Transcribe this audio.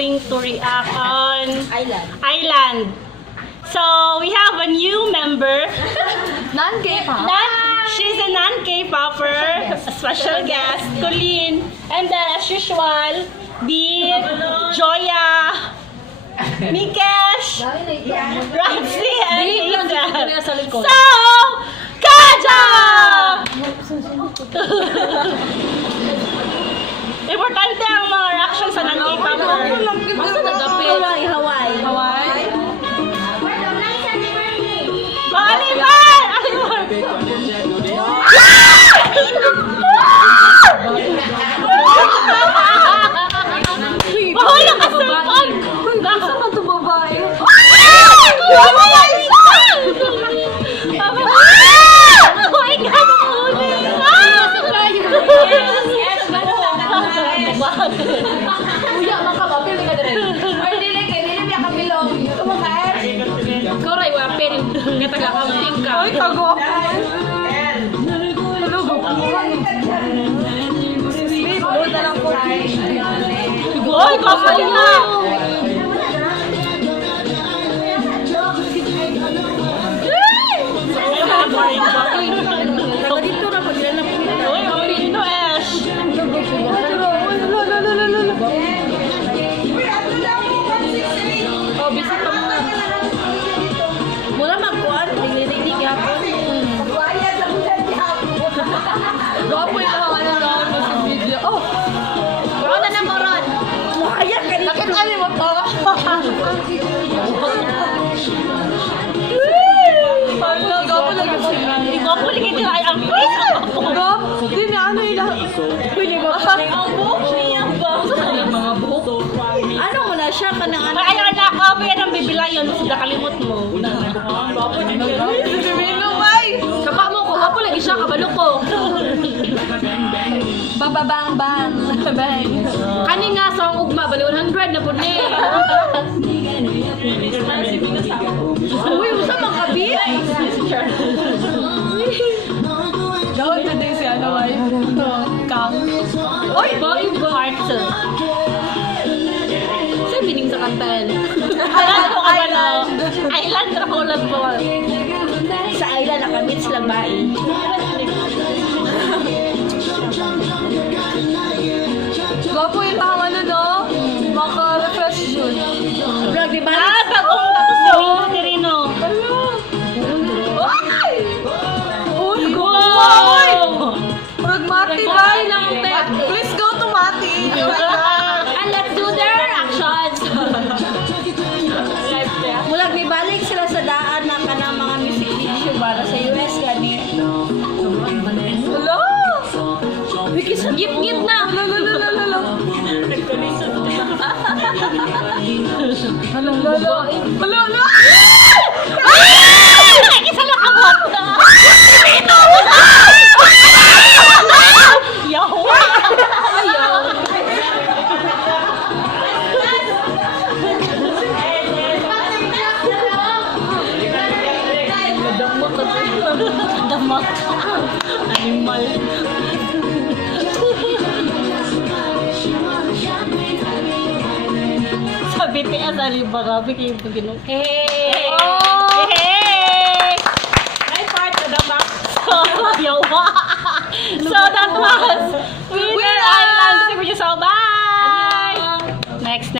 going to react on Island. So we have a new member. Non-K-pop. She's a non-K-popper, a special guest, Colleen. And then as usual, Beat, Joya, Mikesh, Roxy, and Hazel. So, Kaja! Importante ang mga reactions sa non-K-popper. Masa nagapit? Hawaii. Hawaii? Mga Aliman! Aliman! Mahulog ka sa pag! Nasa man ito babae? Oh my God! Uya, makabapil ka din. Ay, dili biya kapilong. Kumakain. Ikaw ray, wapil. Nga taga-counting ka. Ay, kago ako. Load na lang po. Boy, kapal na! Dito na pag ilan na po. Uy, ang Pino, Ash! Oh, busy pa mo. Mula magkuhan, ringi-ringi gapon. Gapo yung kahawanan lang mo sa video. Oh! Ron na mo, Ron! Ayan ka dito! Bakit ano mo to? Gapo lang yung sila. Ikaw po ligay din ay ang Pino! Gap? Hindi na ano yun lang. Pwede ba? Ang buhok niya ba? Mga buhok. Ano mo na siya ka ng ano? Ay, anak ko, yan ang bibilayon. Sila kalimot mo. Sabihin mo, May! Kapak mo ko, gapo lagi siya, kabalo ko. Bababang bang. Bang. Kani nga sa ang ugma, bali 100 na po ni. Uy, usa makabit? Dahon today si ano ay? Kang. Oy, boy, Hearts. saan bining sa kantan? Alam ko ka ba na? Island na kulad mo. Sa island, nakamit sila ba Gapo yung tawa na, no? Maka-refresh yun. Vlog, di ba? Ah, bagong tapos yung Tirino. Ay! Uy, go! Wow! Pragmati ba? Please go to Mati. And let's do their reactions. Mulag, may balik sila sa daan na ka ng mga music video ba? Sa US gani. Hello! Wikis, gip-gip na! Lalo. Hello! Ay! Isa lang abot. Ito! Yawa! Ayaw! Damak. Animal. Sa BTS, alibarabi kayo pag gano'n. Hey!